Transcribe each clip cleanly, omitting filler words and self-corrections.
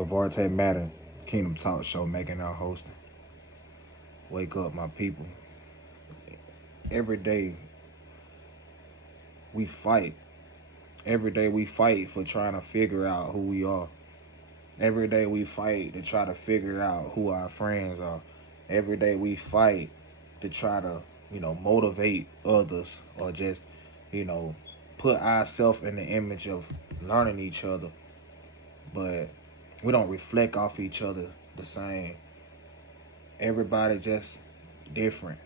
Lavarte Madden, Kingdom Talk Show, making our hosting. Wake up, my people. Every day we fight. Every day we fight for trying to figure out who we are. Every day we fight to try to figure out who our friends are. Every day we fight to try to, motivate others or just, you know, put ourselves in the image of learning each other. But we don't reflect off each other the same. Everybody just different.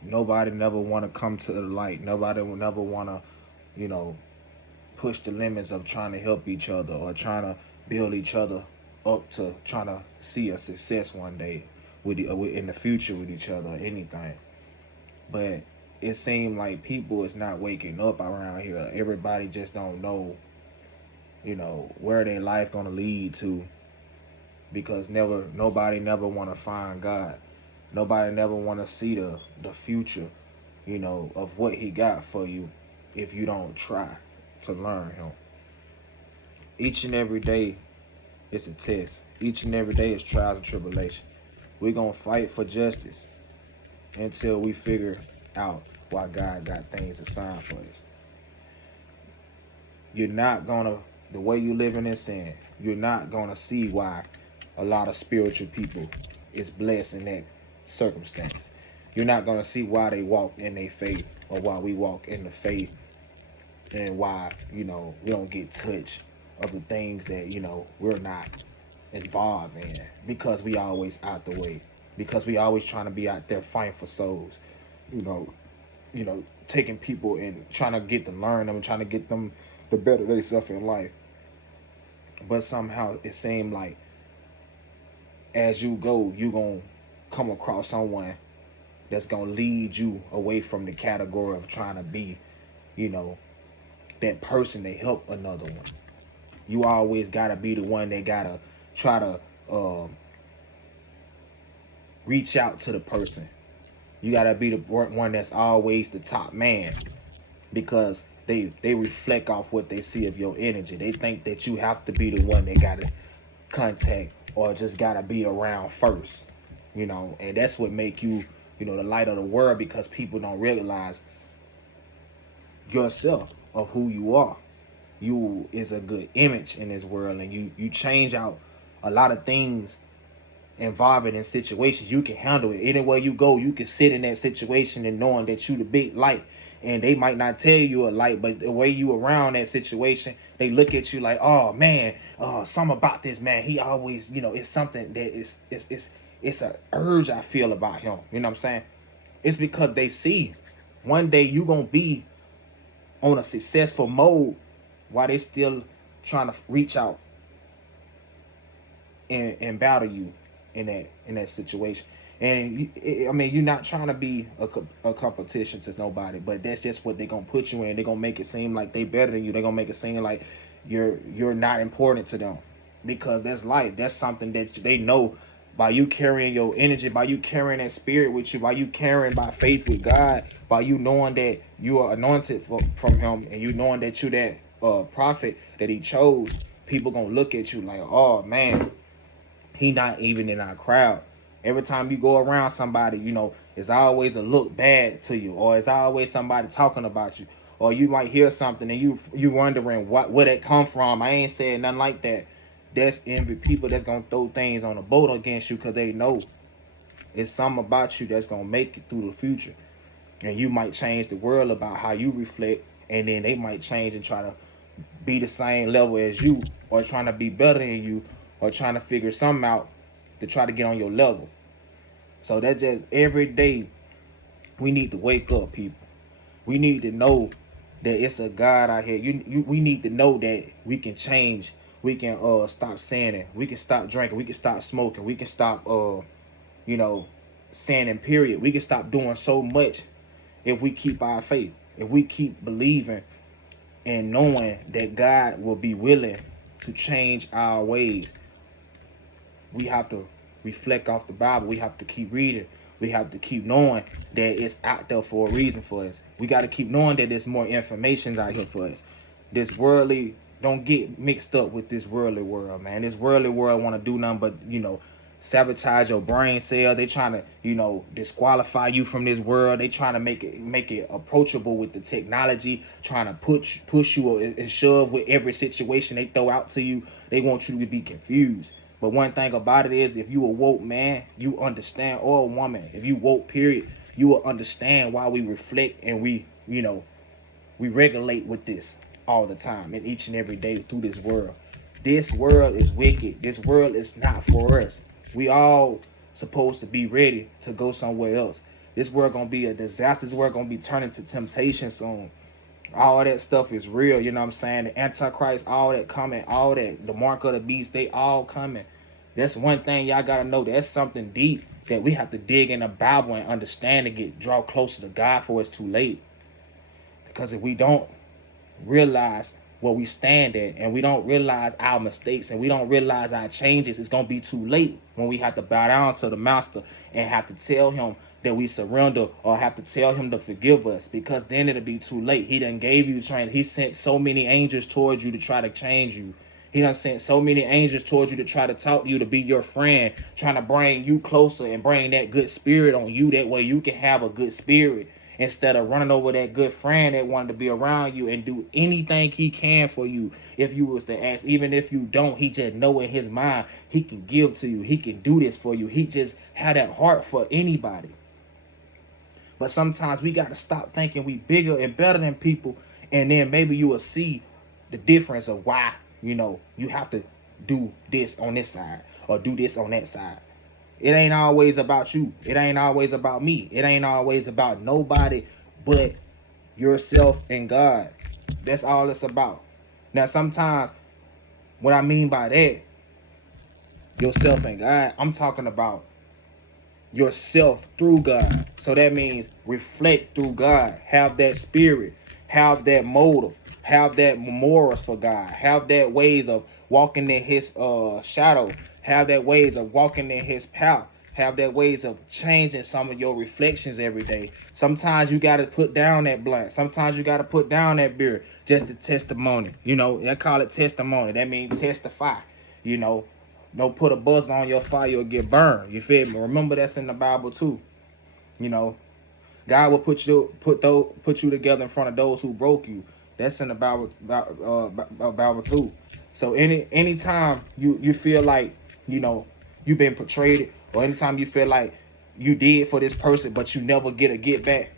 Nobody never want to come to the light. Nobody will never want to, you know, push the limits of trying to help each other or trying to build each other up to trying to see a success one day in the future with each other or anything. But it seems like people is not waking up around here. Everybody just don't know, where their life gonna lead to, because nobody never want to find God. Nobody never want to see the future, of what He got for you if you don't try to learn Him. Each and every day it's a test. Each and every day is trials and tribulation. We're going to fight for justice until we figure out why God got things assigned for us. You're not going to, the way you living in sin, you're not going to see why a lot of spiritual people is blessed in that circumstances. You're not going to see why they walk in their faith or why we walk in the faith, and why, we don't get touch of the things that, we're not involved in, because we always out the way, because we always trying to be out there fighting for souls, taking people and trying to get to learn them and trying to get them to better themselves in life. But somehow it seemed like as you go, you gonna come across someone that's gonna lead you away from the category of trying to be, that person that help another one. You always gotta be the one that gotta try to reach out to the person. You gotta be the one that's always the top man, because they reflect off what they see of your energy. They think that you have to be the one that gotta contact or just gotta be around first, and that's what make you, the light of the world, because people don't realize yourself of who you are. You is a good image in this world, and you change out a lot of things involving in situations. You can handle it anywhere you go. You can sit in that situation and knowing that you the big light, and they might not tell you a light, but the way you around that situation, they look at you like, oh man, something about this man, he always, it's something that it's a urge I feel about him. You know what I'm saying? It's because they see one day you gonna be on a successful mode while they still trying to reach out and battle you in that situation. And you're not trying to be a competition to nobody, but that's just what they're gonna put you in. They're gonna make it seem like they better than you. They're gonna make it seem like you're not important to them, because that's life. That's something that they know. By you carrying your energy, by you carrying that spirit with you, by you carrying by faith with God, by you knowing that you are anointed from Him, and you knowing that you that prophet that He chose, people gonna look at you like, oh man, he not even in our crowd. Every time you go around somebody, it's always a look bad to you, or it's always somebody talking about you, or you might hear something and you wondering where that come from. I ain't saying nothing like that. That's envy people that's gonna throw things on the boat against you, because they know it's something about you that's gonna make it through the future. And you might change the world about how you reflect, and then they might change and try to be the same level as you, or trying to be better than you, or trying to figure something out to try to get on your level. So that just every day we need to wake up, people. We need to know that it's a God out here. We need to know that we can change. We can stop sinning. We can stop drinking. We can stop smoking. We can stop sinning, period. We can stop doing so much if we keep our faith. If we keep believing and knowing that God will be willing to change our ways. We have to reflect off the Bible. We have to keep reading. We have to keep knowing that it's out there for a reason for us. We got to keep knowing that there's more information out here for us. This worldly don't get mixed up with this worldly world, man. This worldly world want to do nothing but, sabotage your brain cell. They trying to, disqualify you from this world. They trying to make it approachable with the technology, trying to push you and shove with every situation they throw out to you. They want you to be confused. But one thing about it is, if you a woke man, you understand, or a woman, if you woke, period, you will understand why we reflect and we regulate with this all the time and each and every day through this world. This world is wicked. This world is not for us. We all supposed to be ready to go somewhere else. This world gonna be a disaster. This world gonna be turning to temptation soon. All that stuff is real, you know what I'm saying? The Antichrist, all that coming, all that, the mark of the beast, they all coming. That's one thing y'all gotta know. That's something deep that we have to dig in the Bible and understand to draw closer to God before it's too late. Because if we don't realize what we stand at, and we don't realize our mistakes, and we don't realize our changes, it's gonna be too late when we have to bow down to the master and have to tell him that we surrender, or have to tell him to forgive us, because then it'll be too late. He done gave you training. He sent so many angels towards you to try to change you. He done sent so many angels towards you to try to talk to you, to be your friend, trying to bring you closer and bring that good spirit on you. That way you can have a good spirit, instead of running over that good friend that wanted to be around you and do anything he can for you. If you was to ask, even if you don't, he just know in his mind he can give to you. He can do this for you. He just had that heart for anybody. But sometimes we got to stop thinking we bigger and better than people, and then maybe you will see the difference of why, you have to do this on this side or do this on that side. It ain't always about you. It ain't always about me. It ain't always about nobody but yourself and God. That's all it's about. Now, sometimes what I mean by that, yourself and God, I'm talking about yourself through God. So that means reflect through God. Have that spirit. Have that motive. Have that morals for God. Have that ways of walking in his shadow. Have that ways of walking in his path. Have that ways of changing some of your reflections every day. Sometimes you got to put down that blunt. Sometimes you got to put down that beer. Just a testimony. I call it testimony. That means testify. Don't put a buzz on your fire, you'll get burned. You feel me? Remember, that's in the Bible too. God will put you together in front of those who broke you. That's in the Bible too. So anytime you feel like you've been portrayed, or anytime you feel like you did for this person but you never get a get back,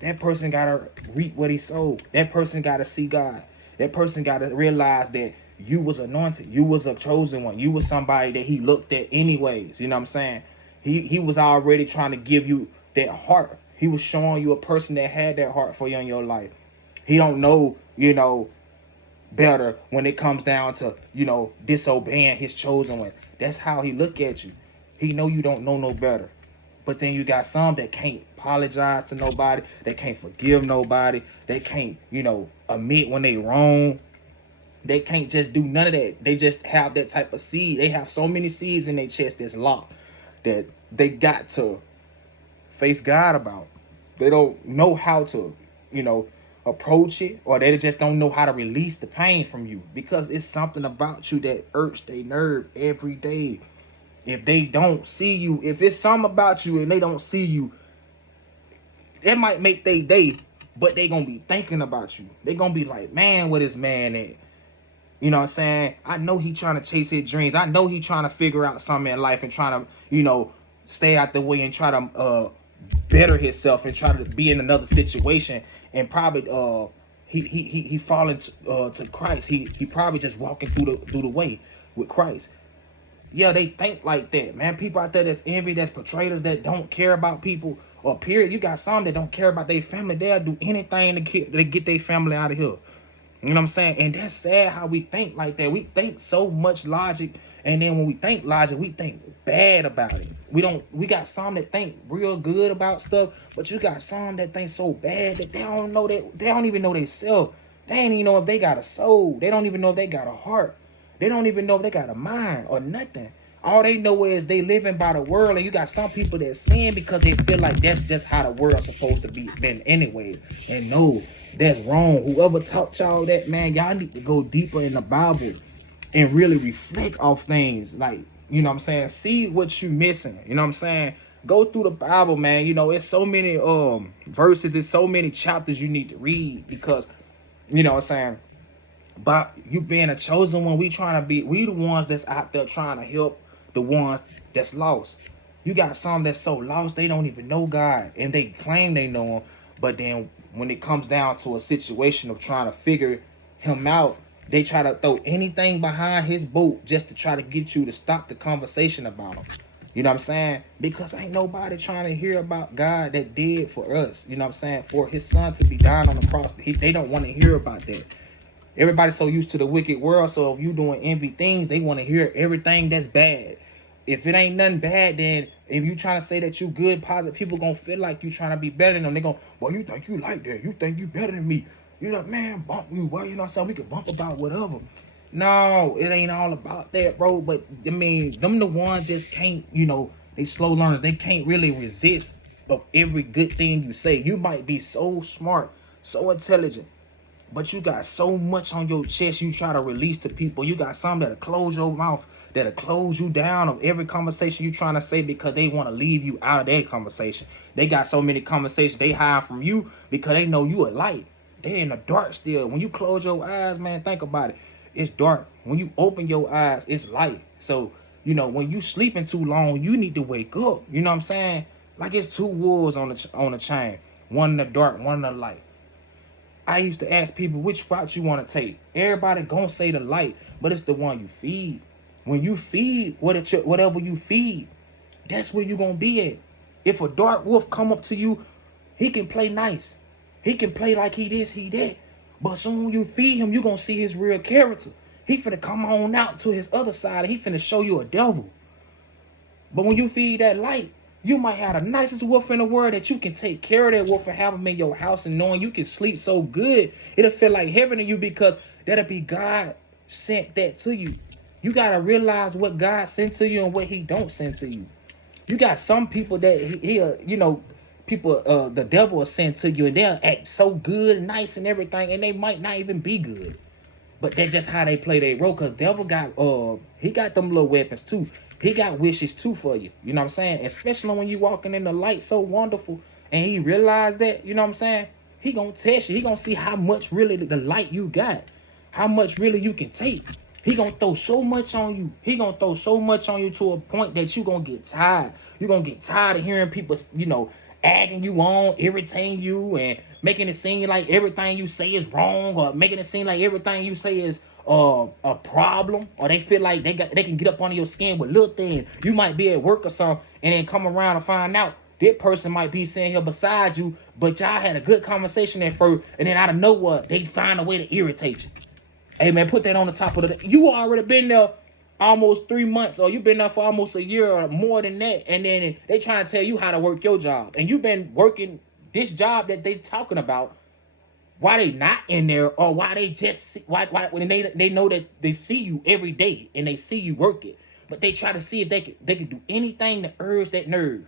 that person gotta reap what he sowed. That person gotta see God. That person gotta realize that you was anointed. You was a chosen one. You was somebody that he looked at anyways. You know what I'm saying? He was already trying to give you that heart. He was showing you a person that had that heart for you in your life. He don't know, better when it comes down to, disobeying his chosen one. That's how he look at you. He know you don't know no better. But then you got some that can't apologize to nobody. They can't forgive nobody. They can't, admit when they wrong. They can't just do none of that. They just have that type of seed. They have so many seeds in their chest that's locked that they got to face God about. They don't know how to, approach it, or they just don't know how to release the pain from you, because it's something about you that irks their nerve every day. If they don't see you, if it's something about you and they don't see you, it might make their day, but they gonna be thinking about you. They gonna be like, man, what is man at? You know what I'm saying? I know he trying to chase his dreams. I know he trying to figure out something in life and trying to, stay out the way and try to better himself and try to be in another situation, and probably he falling to Christ. He probably just walking through the way with Christ. Yeah, they think like that, man. People out there that's envy, that's portrayers, that don't care about people, or period. You got some that don't care about their family. They'll do anything to get their family out of here. You know what I'm saying? And that's sad how we think like that. We think so much logic, and then when we think logic, we think bad about it. We got some that think real good about stuff, but you got some that think so bad that they don't even know themselves. They ain't even know if they got a soul. They don't even know if they got a heart. They don't even know if they got a mind or nothing. All they know is they living by the world, and you got some people that sin because they feel like that's just how the world's supposed to be been anyways. And no, that's wrong. Whoever taught y'all that, man, y'all need to go deeper in the Bible and really reflect off things. Like, you know what I'm saying? See what you missing. You know what I'm saying? Go through the Bible, man. You know, it's so many verses, it's so many chapters you need to read, because, you know what I'm saying, but you being a chosen one, we the ones that's out there trying to help the ones that's lost. You got some that's so lost they don't even know God, and they claim they know him, but then when it comes down to a situation of trying to figure him out, they try to throw anything behind his boat just to try to get you to stop the conversation about him. You know what I'm saying? Because ain't nobody trying to hear about God that did for us. You know what I'm saying? For his son to be dying on the cross, they don't want to hear about that. Everybody's so used to the wicked world, so if you doing envy things, they want to hear everything that's bad. If it ain't nothing bad, then if you trying to say that you good, positive, people gonna feel like you trying to be better than them. They gonna, well, you think you like that? You think you better than me? You know, man, bump you. Well, you know what I'm saying? We could bump about whatever. No, it ain't all about that, bro. But I mean, them the ones just can't, you know, they slow learners. They can't really resist of every good thing you say. You might be so smart, so intelligent, but you got so much on your chest you try to release to people. You got some that'll close your mouth, that'll close you down of every conversation you trying to say because they want to leave you out of their conversation. They got so many conversations they hide from you because they know you a light. They're in the dark still. When you close your eyes, man, think about it. It's dark. When you open your eyes, it's light. So, you know, when you sleeping too long, you need to wake up. You know what I'm saying? Like it's two wolves on the chain. One in the dark, one in the light. I used to ask people which route you want to take. Everybody gonna say the light, but it's the one you feed. When you feed whatever you feed, that's where you gonna be at. If a dark wolf come up to you, he can play nice. He can play like he this, he that. But soon when you feed him, you gonna see his real character. He finna come on out to his other side, and he finna show you a devil. But when you feed that light, you might have the nicest wolf in the world that you can take care of that wolf and have him in your house, and knowing you can sleep so good, it'll feel like heaven to you, because that'll be God sent that to you. You got to realize what God sent to you and what he don't send to you. You got some people that you know, people, the devil will send to you, and they'll act so good and nice and everything, and they might not even be good. But that's just how they play their role, because devil got, he got them little weapons too. He got wishes too for you. You know what I'm saying? Especially when you walking in the light so wonderful, and he realized that, you know what I'm saying? He gonna test you. He gonna see how much really the light you got, how much really you can take. He gonna throw so much on you. He gonna throw so much on you to a point that you gonna get tired. You gonna get tired of hearing people, you know, adding you on, irritating you, and making it seem like everything you say is wrong, or making it seem like everything you say is a problem, or they feel like they can get up under your skin with little things. You might be at work or something, and then come around and find out that person might be sitting here beside you, but y'all had a good conversation at first, and then out of nowhere, they find a way to irritate you. Hey, man, put that on the top of the... You already been there almost 3 months, or you've been there for almost a year or more than that, and then they trying to tell you how to work your job. And you've been working this job that they talking about. Why they not in there, or why they just... Why when they know that they see you every day, and they see you work it. But they try to see if they could do anything to urge that nerve.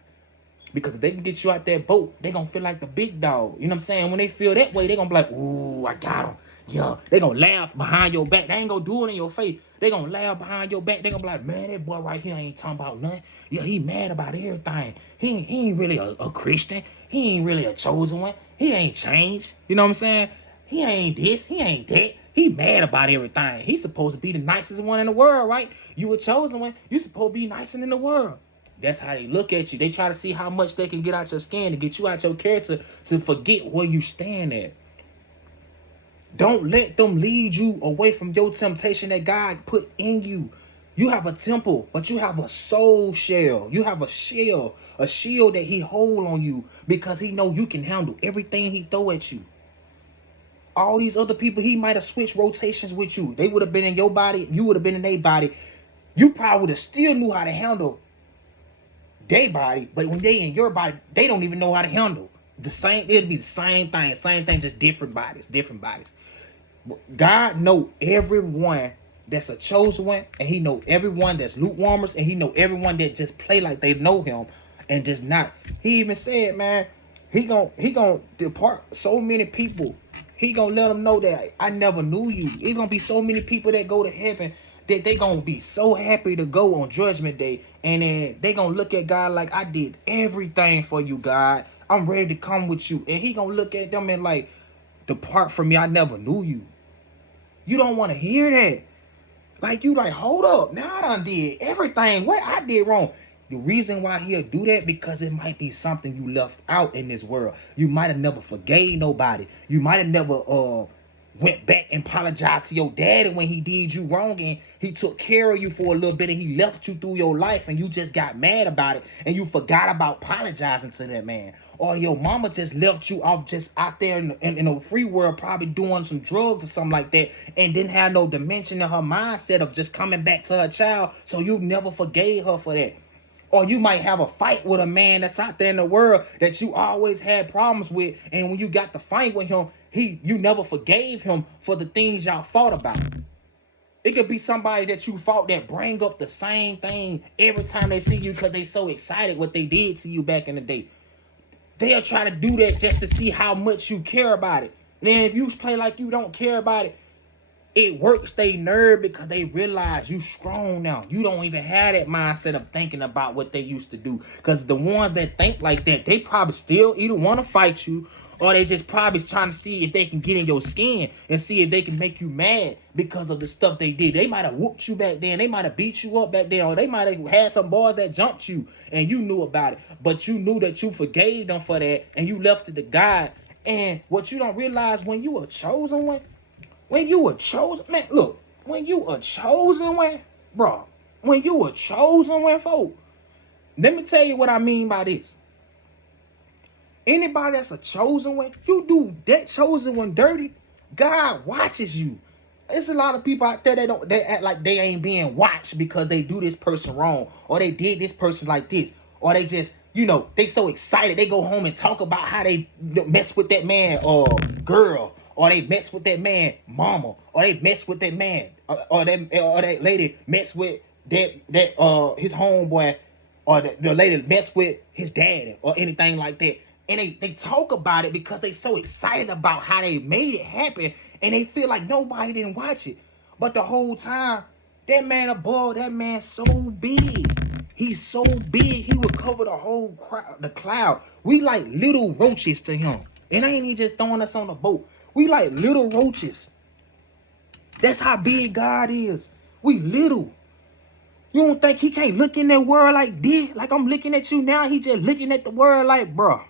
Because if they can get you out that boat, they gonna feel like the big dog. You know what I'm saying? When they feel that way, they gonna be like, ooh, I got him. Yeah, they gonna laugh behind your back. They ain't gonna do it in your face. They gonna laugh behind your back. They gonna be like, man, that boy right here ain't talking about nothing. Yeah, he mad about everything. He ain't really a Christian. He ain't really a chosen one. He ain't changed. You know what I'm saying? He ain't this. He ain't that. He mad about everything. He's supposed to be the nicest one in the world, right? You a chosen one. You supposed to be nicest in the world. That's how they look at you. They try to see how much they can get out your skin to get you out your character, to forget where you stand at. Don't let them lead you away from your temptation that God put in you. You have a temple, but you have a soul shell. You have a shell, a shield that he hold on you, because he know you can handle everything he throw at you. All these other people, he might have switched rotations with you. They would have been in your body. You would have been in their body. You probably would have still knew how to handle their body, but when they in your body, they don't even know how to handle the same. It'd be the same thing, just different bodies. God know everyone that's a chosen one, and he know everyone that's lukewarmers, and he know everyone that just play like they know him and just not. He even said, man, he gonna depart so many people. He gonna let them know that I never knew you. It's gonna be so many people that go to heaven that they gonna be so happy to go on Judgment Day, and then they gonna look at God like, I did everything for you, God. I'm ready to come with you. And he gonna look at them and like, depart from me, I never knew you. You don't want to hear that. Like, you like, hold up, now I done did everything. What I did wrong. The reason why he'll do that, because it might be something you left out in this world. You might have never forgave nobody. You might have never went back and apologized to your daddy when he did you wrong, and he took care of you for a little bit, and he left you through your life, and you just got mad about it, and you forgot about apologizing to that man. Or your mama just left you off just out there in the free world, probably doing some drugs or something like that, and didn't have no dimension in her mindset of just coming back to her child, so you never forgave her for that. Or you might have a fight with a man that's out there in the world that you always had problems with, and when you got the fight with him, you never forgave him for the things y'all fought about. It could be somebody that you fought that bring up the same thing every time they see you because they so excited what they did to you back in the day. They'll try to do that just to see how much you care about it. And then if you play like you don't care about it, it works they nerve because they realize you strong now. You don't even have that mindset of thinking about what they used to do. Because the ones that think like that, they probably still either want to fight you, or they just probably trying to see if they can get in your skin and see if they can make you mad because of the stuff they did. They might have whooped you back then. They might have beat you up back then. Or they might have had some boys that jumped you and you knew about it. But you knew that you forgave them for that and you left it to God. And what you don't realize, when you a chosen one, when you a chosen, man, look, when you a chosen one, bro, when you a chosen one, folk, let me tell you what I mean by this. Anybody that's a chosen one, you do that chosen one dirty, God watches you. There's a lot of people out there that act like they ain't being watched because they do this person wrong, or they did this person like this, or they just, they so excited they go home and talk about how they mess with that man or girl, or they mess with that man mama, or they mess with that man or that lady mess with that his homeboy, or the lady mess with his daddy or anything like that. And they talk about it because they so excited about how they made it happen, and they feel like nobody didn't watch it. But the whole time, that man above, that man so big. He's so big, he would cover the whole the cloud. We like little roaches to him. And I ain't even just throwing us on the boat. We like little roaches. That's how big God is. We little. You don't think he can't look in that world like this? Like I'm looking at you now, he just looking at the world like, bruh,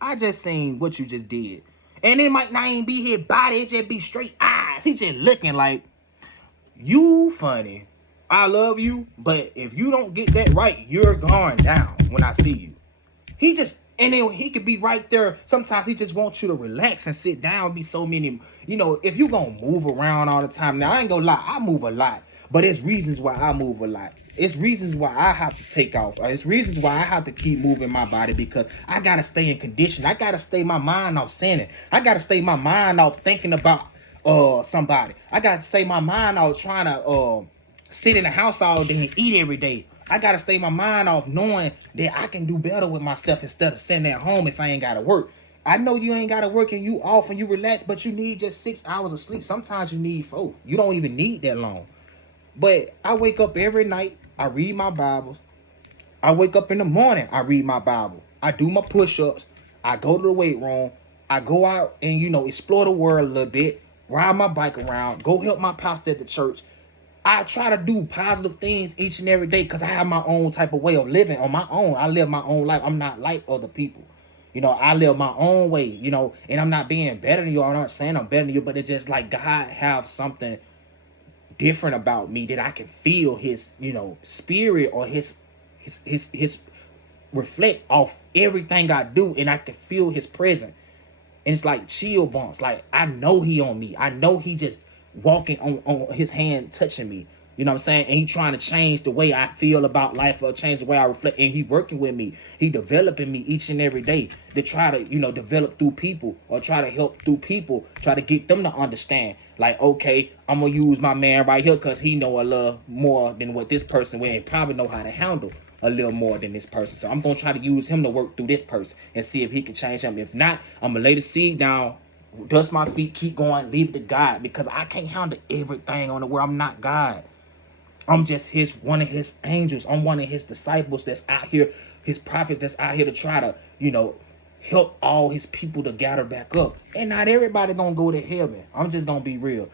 I just seen what you just did. And it might not even be his body, it just be straight eyes. He just looking like, you funny. I love you, but if you don't get that right, you're going down when I see you. And then he could be right there. Sometimes he just wants you to relax and sit down. Be so many, if you gonna move around all the time. Now, I ain't gonna lie, I move a lot. But it's reasons why I move a lot. It's reasons why I have to take off. It's reasons why I have to keep moving my body, because I gotta stay in condition. I gotta stay my mind off sinning. I gotta stay my mind off thinking about somebody. I gotta stay my mind off trying to sit in the house all day and eat every day. I gotta stay my mind off knowing that I can do better with myself instead of sitting at home if I ain't gotta work. I know you ain't gotta work and you off and you relax, but you need just 6 hours of sleep. Sometimes you need 4. You don't even need that long. But I wake up every night, I read my Bible. I wake up in the morning, I read my Bible. I do my push-ups. I go to the weight room. I go out and, explore the world a little bit, ride my bike around, go help my pastor at the church. I try to do positive things each and every day because I have my own type of way of living on my own. I live my own life. I'm not like other people. I live my own way, and I'm not being better than you. I'm not saying I'm better than you, but it's just like God have something different about me that I can feel his, spirit or his reflect off everything I do, and I can feel his presence. And it's like chill bumps. Like I know he on me. I know he just walking on his hand touching me. You know what I'm saying? And he trying to change the way I feel about life or change the way I reflect. And he working with me. He developing me each and every day to try to, develop through people or try to help through people, try to get them to understand. Like, okay, I'm going to use my man right here because he know a little more than what this person will and probably know how to handle a little more than this person. So I'm going to try to use him to work through this person and see if he can change him. If not, I'm going to lay the seed down, dust my feet, keep going, leave it to God, because I can't handle everything on the world. I'm not God. I'm just one of his angels. I'm one of his disciples that's out here, his prophets that's out here to try to, help all his people to gather back up. And not everybody gonna go to heaven. I'm just gonna be real.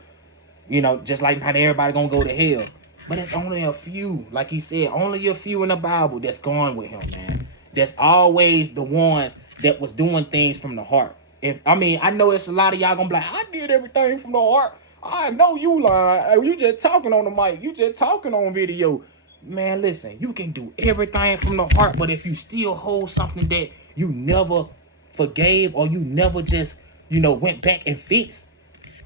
Just like not everybody gonna go to hell. But it's only a few, like he said, only a few in the Bible that's going with him, man. That's always the ones that was doing things from the heart. I know it's a lot of y'all gonna be like, I did everything from the heart. I know you lying. You just talking on the mic. You just talking on video. Man, listen, you can do everything from the heart, but if you still hold something that you never forgave or you never just, went back and fixed,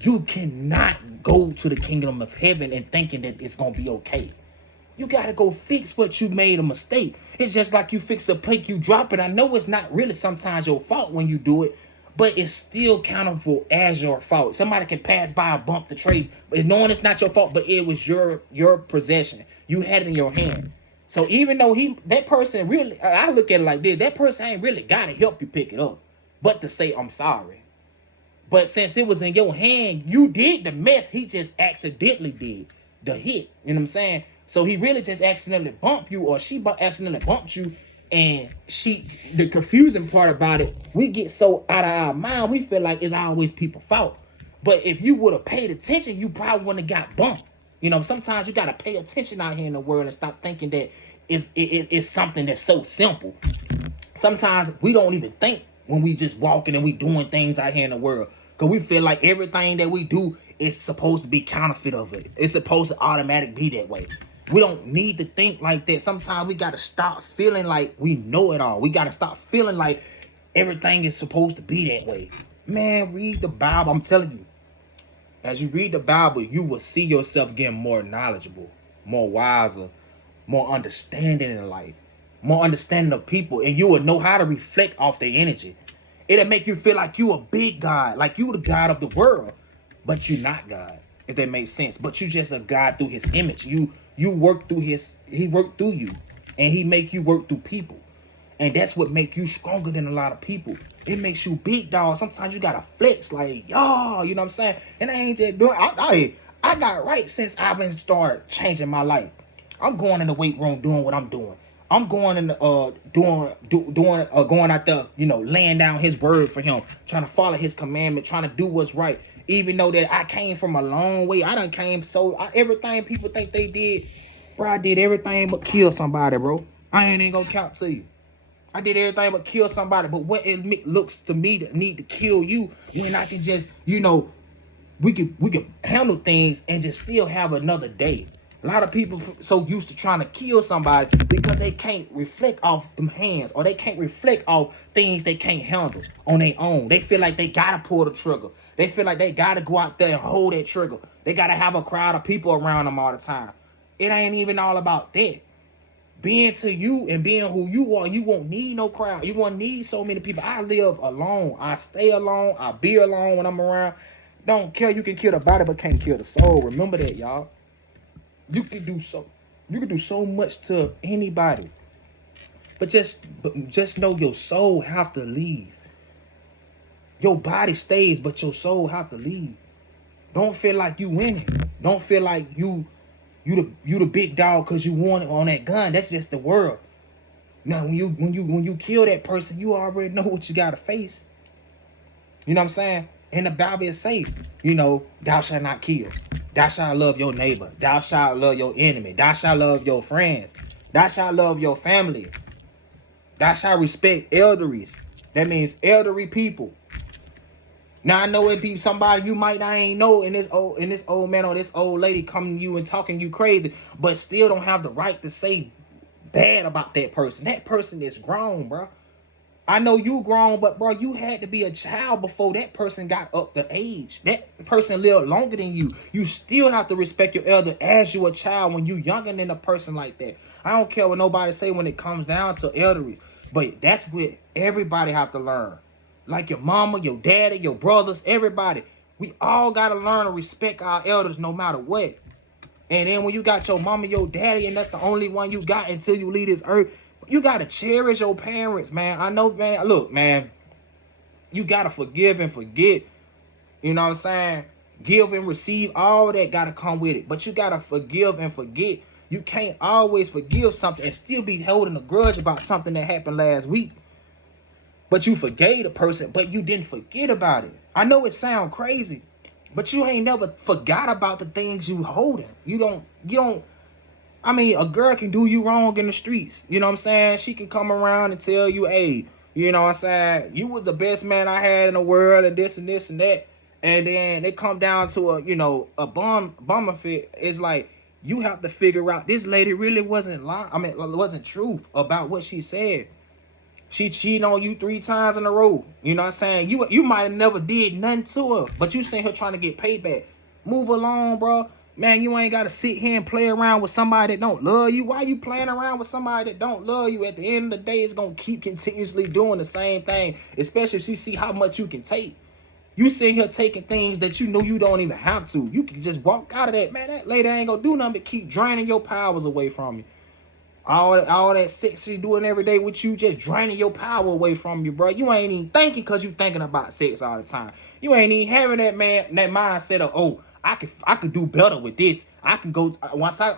you cannot go to the kingdom of heaven and thinking that it's going to be okay. You got to go fix what you made a mistake. It's just like you fix a plate, you drop it. I know it's not really sometimes your fault when you do it, but it's still countable as your fault. Somebody can pass by and bump the tray, knowing it's not your fault, but it was your possession. You had it in your hand. So even though that person really, I look at it like this, that person ain't really got to help you pick it up, but to say, I'm sorry. But since it was in your hand, you did the mess. He just accidentally did the hit. You know what I'm saying? So he really just accidentally bumped you, or she accidentally bumped you. And the confusing part about it, we get so out of our mind, we feel like it's always people's fault. But if you would have paid attention, you probably wouldn't have got bumped. Sometimes you got to pay attention out here in the world and stop thinking that it's something that's so simple. Sometimes we don't even think when we just walking and we doing things out here in the world, because we feel like everything that we do is supposed to be counterfeit of it. It's supposed to automatically be that way. We don't need to think like that. Sometimes we got to stop feeling like we know it all. We got to stop feeling like everything is supposed to be that way. Man, read the Bible. I'm telling you, as you read the Bible, you will see yourself getting more knowledgeable, more wiser, more understanding in life, more understanding of people, and you will know how to reflect off their energy. It'll make you feel like you a big God, like you the God of the world, but you're not God, if that makes sense. But you just a God through his image. You work through he worked through you, and he make you work through people. And that's what make you stronger than a lot of people. It makes you big, dog. Sometimes you gotta flex, like, yo, you know what I'm saying? And I ain't just doing, I got right since I've been started changing my life. I'm going in the weight room doing what I'm doing. I'm going in the going out there, laying down his word for him, trying to follow his commandment, trying to do what's right. Even though that I came from a long way, I done came everything people think they did, bro, I did everything but kill somebody, bro. I ain't even gonna count to you. I did everything but kill somebody. But what it looks to me to need to kill you, when I can just, we can handle things and just still have another day. A lot of people so used to trying to kill somebody because they can't reflect off them hands, or they can't reflect off things they can't handle on their own. They feel like they gotta pull the trigger. They feel like they gotta go out there and hold that trigger. They gotta have a crowd of people around them all the time. It ain't even all about that. Being to you and being who you are, you won't need no crowd. You won't need so many people. I live alone. I stay alone. I be alone when I'm around. Don't care. You can kill the body, but can't kill the soul. Remember that, y'all. You can do so much to anybody, but just know your soul have to leave. Your body stays, but your soul have to leave. Don't feel like you winning. Don't feel like you the big dog because you won it on that gun. That's just the world. Now when you kill that person, you already know what you gotta face. You know what I'm saying? And the Bible is safe. Thou shalt not kill. Thou shalt love your neighbor. Thou shalt love your enemy. Thou shalt love your friends. Thou shalt love your family. Thou shalt respect elderlies. That means elderly people. Now I know it be somebody you might not ain't know, and this old man or this old lady coming to you and talking you crazy, but still don't have the right to say bad about that person. That person is grown, bro. I know you grown, but bro, you had to be a child before that person got up the age. That person lived longer than you. You still have to respect your elder as you a child when you younger than a person like that. I don't care what nobody say when it comes down to elderies, but that's what everybody have to learn. Like your mama, your daddy, your brothers, everybody. We all gotta learn to respect our elders no matter what. And then when you got your mama, your daddy, and that's the only one you got until you leave this earth, you gotta cherish your parents, man. I know, man. Look, man, you gotta forgive and forget. You know what I'm saying? Give and receive, all that gotta come with it. But you gotta forgive and forget. You can't always forgive something and still be holding a grudge about something that happened last week. But you forgave the person, but you didn't forget about it. I know it sounds crazy, but you ain't never forgot about the things you holding. You don't, I mean, a girl can do you wrong in the streets. You know what I'm saying? She can come around and tell you, hey, you know what I'm saying? You was the best man I had in the world and this and this and that. And then they come down to a, you know, a bummer fit. It's like, you have to figure out this lady really wasn't lying. I mean, it wasn't truth about what she said. She cheated on you 3 times in a row. You know what I'm saying? You might have never did nothing to her, but you seen her trying to get payback. Move along, bro. Man, you ain't got to sit here and play around with somebody that don't love you. Why you playing around with somebody that don't love you? At the end of the day, it's going to keep continuously doing the same thing, especially if she see how much you can take. You sitting here taking things that you know you don't even have to. You can just walk out of that. Man, that lady ain't going to do nothing but keep draining your powers away from you. All that sex she doing every day with you, just draining your power away from you, bro. You ain't even thinking because you thinking about sex all the time. You ain't even having that mindset of, oh, I could do better with this. I can go once I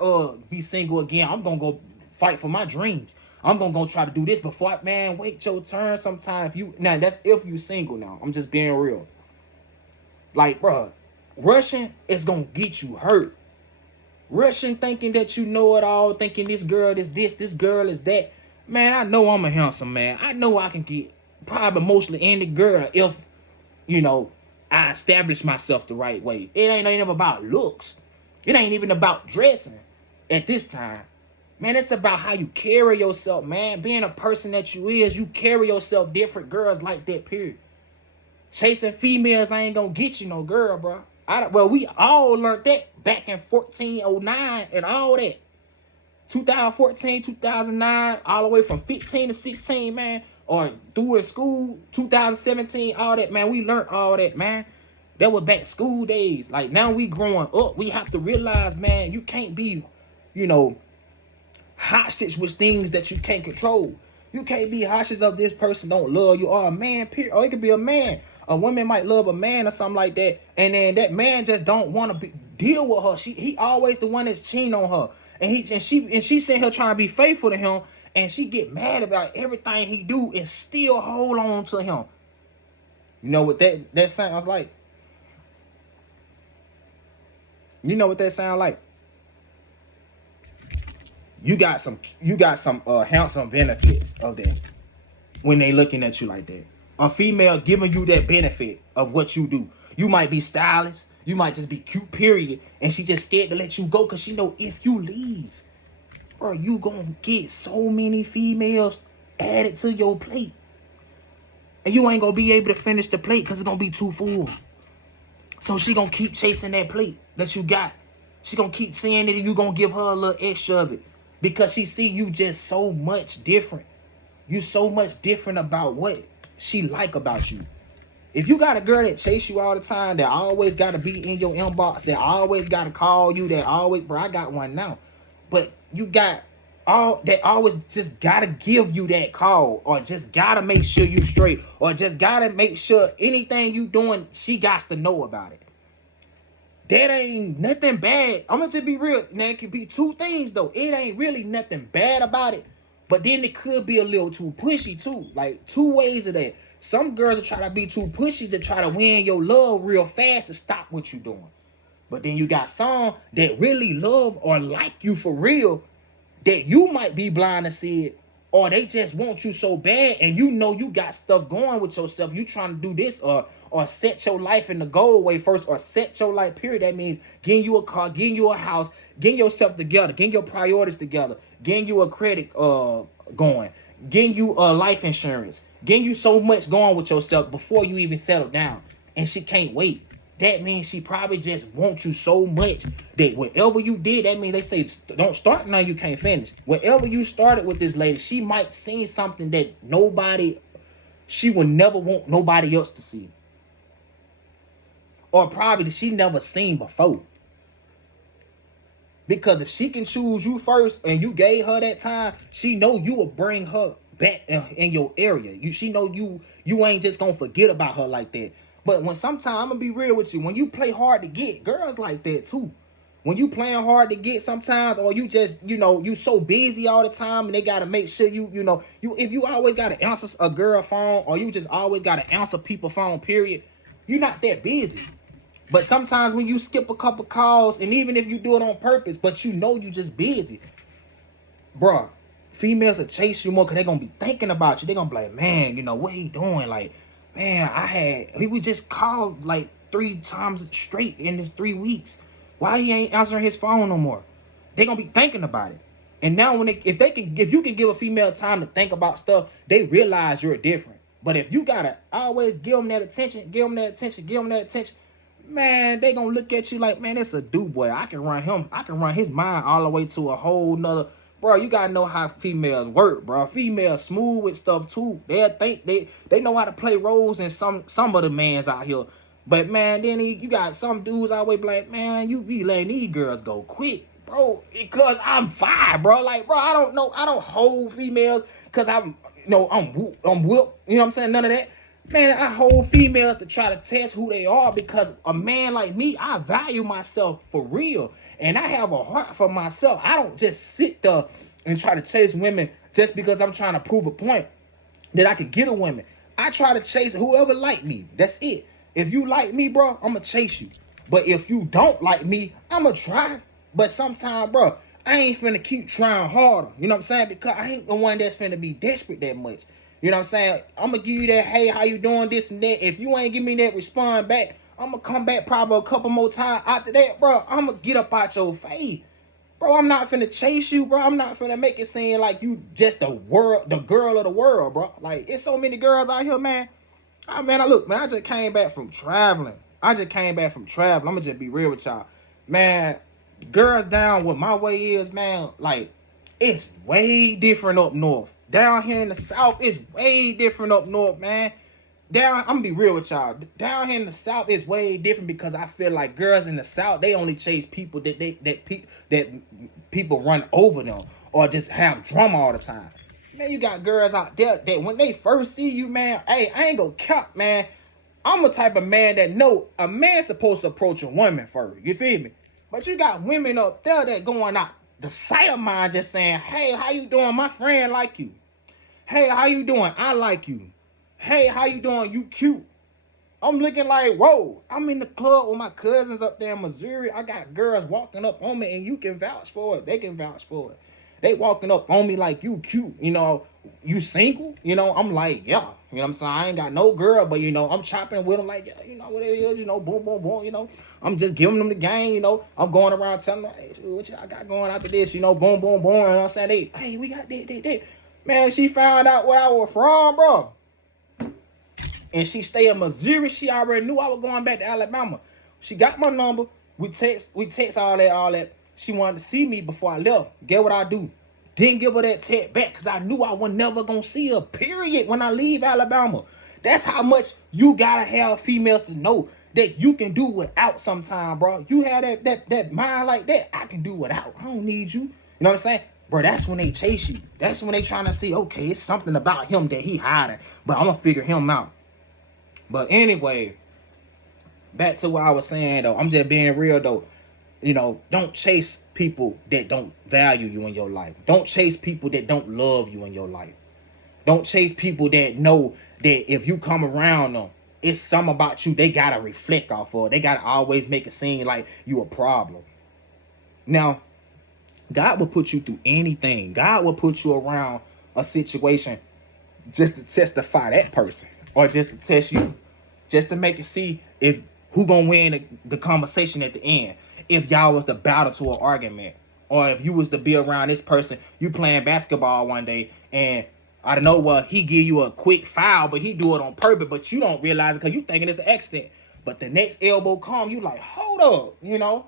be single again. I'm gonna go fight for my dreams. I'm gonna go try to do this before man, wait your turn sometime. Now that's if you single now. I'm just being real. Like, bro, rushing is gonna get you hurt. Rushing thinking that you know it all, thinking this girl is this girl is that. Man, I know I'm a handsome man. I know I can get probably mostly any girl if, you know, I establish myself the right way. It ain't even about looks. It ain't even about dressing at this time. Man, it's about how you carry yourself, man. Being a person that you is, you carry yourself different. Girls like that, period. Chasing females ain't gonna get you no girl, bro. Well, we all learned that back in 1409 and all that. 2014, 2009, all the way from 15 to 16, man. Or through in school, 2017, all that, man. We learned all that, man. That was back school days. Like, now we growing up. We have to realize, man, you can't be, you know, hostage with things that you can't control. You can't be hostage of this person don't love you, or a man, period. Or it could be a man. A woman might love a man or something like that, and then that man just don't want to deal with her. He always the one that's cheating on her, and she sent her trying to be faithful to him, and she get mad about everything he do and still hold on to him. You know what that sounds like? You know what that sounds like? You got some handsome benefits of that when they looking at you like that. A female giving you that benefit of what you do. You might be stylish. You might just be cute, period. And she just scared to let you go because she know if you leave, bro, you gonna get so many females added to your plate. And you ain't gonna be able to finish the plate because it's gonna be too full. So she gonna keep chasing that plate that you got. She gonna keep saying that you gonna give her a little extra of it. Because she see you just so much different. You so much different about what she like about you. If you got a girl that chase you all the time, that always got to be in your inbox, that always got to call you, that always, bro, I got one now. But you got all that always just got to give you that call, or just got to make sure you straight, or just got to make sure anything you doing, she got to know about it. That ain't nothing bad. I'm gonna just be real. Now, it could be two things though. It ain't really nothing bad about it, but then it could be a little too pushy too. Like, two ways of that. Some girls will try to be too pushy to try to win your love real fast to stop what you doing. But then you got some that really love or like you for real, that you might be blind to see it, or they just want you so bad, and you know you got stuff going with yourself. You trying to do this or set your life in the goal way first, or set your life, period. That means getting you a car, getting you a house, getting yourself together, getting your priorities together, getting you a credit going, getting you life insurance, getting you so much going with yourself before you even settle down, and she can't wait. That means she probably just wants you so much that whatever you did, that means they say don't start now, you can't finish. Whatever you started with this lady, she might see something that she will never want nobody else to see, or probably that she never seen before. Because if she can choose you first and you gave her that time, she know you will bring her back in your area. She know you ain't just gonna forget about her like that. But when sometimes, I'm gonna be real with you, when you play hard to get, girls like that too. When you playing hard to get sometimes, or you just, you so busy all the time, and they gotta make sure you if you always gotta answer a girl phone, or you just always gotta answer people phone, period, you're not that busy. But sometimes when you skip a couple calls, and even if you do it on purpose, but you just busy, bruh, females will chase you more because they're going to be thinking about you. They're going to be like, man, what he doing? Like, man, he would just call like 3 times straight in this 3 weeks. Why he ain't answering his phone no more? They're going to be thinking about it. And now if you can give a female time to think about stuff, they realize you're different. But if you got to always give them that attention, man, they gonna look at you like, man, it's a dude boy. I can run his mind all the way to a whole nother. Bro, you gotta know how females work, bro. Females smooth with stuff too. They think they know how to play roles in some of the mans out here. But man, then you got some dudes always be like, man, you be letting these girls go quick, bro. Because I'm fine, bro. Like, bro, I don't hold females because I'm whipped. You know what I'm saying? None of that. Man, I hold females to try to test who they are, because a man like me, I value myself for real. And I have a heart for myself. I don't just sit there and try to chase women just because I'm trying to prove a point that I could get a woman. I try to chase whoever like me. That's it. If you like me, bro, I'm going to chase you. But if you don't like me, I'm going to try. But sometimes, bro, I ain't finna keep trying harder. You know what I'm saying? Because I ain't the one that's finna be desperate that much. You know what I'm saying? I'm going to give you that, hey, how you doing, this and that. If you ain't give me that respond back, I'm going to come back probably a couple more times. After that, bro, I'm going to get up out your face. Bro, I'm not finna chase you, bro. I'm not finna make it seem like you just the girl of the world, bro. Like, it's so many girls out here, man. Look, man, I just came back from traveling. I'm going to just be real with y'all. Man, girls down what my way is, man, like, it's way different up north. Down here in the South, it's way different up north, man. I'm gonna be real with y'all. Down here in the South, it's way different, because I feel like girls in the South, they only chase people that people run over them or just have drama all the time. Man, you got girls out there that when they first see you, man, hey, I ain't gonna count, man. I'm a type of man that know a man's supposed to approach a woman first. You feel me? But you got women up there that going out the sight of mine just saying, hey, how you doing? My friend like you. Hey, how you doing? I like you. Hey, how you doing? You cute. I'm looking like, whoa, I'm in the club with my cousins up there in Missouri. I got girls walking up on me, and you can vouch for it. They can vouch for it. They walking up on me like, you cute. You single? I'm like, yeah. You know what I'm saying? I ain't got no girl, but, I'm chopping with them like, yeah, you know what it is, boom, boom, boom, I'm just giving them the game, I'm going around telling them, hey, what y'all got going after this, boom, boom, boom, you know what I'm saying? Hey, we got that. Man, she found out where I was from, bro. And she stay in Missouri. She already knew I was going back to Alabama. She got my number. We text all that. She wanted to see me before I left. Get what I do? Didn't give her that text back, because I knew I was never going to see her, period, when I leave Alabama. That's how much you got to have females to know that you can do without sometime, bro. You have that mind like that, I can do without. I don't need you. You know what I'm saying? Bro, that's when they chase you. That's when they trying to see, okay, it's something about him that he hiding, but I'm going to figure him out. But anyway, back to what I was saying, though. I'm just being real, though. Don't chase people that don't value you in your life. Don't chase people that don't love you in your life. Don't chase people that know that if you come around them, it's something about you they got to reflect off of. They got to always make it seem like you a problem. Now, God will put you through anything. God will put you around a situation just to testify that person, or just to test you, just to make it see if who gonna win the conversation at the end. If y'all was to battle to an argument, or if you was to be around this person, you playing basketball one day, and I don't know what he give you a quick foul, but he do it on purpose, but you don't realize it because you thinking it's an accident. But the next elbow come, you like, hold up, you know.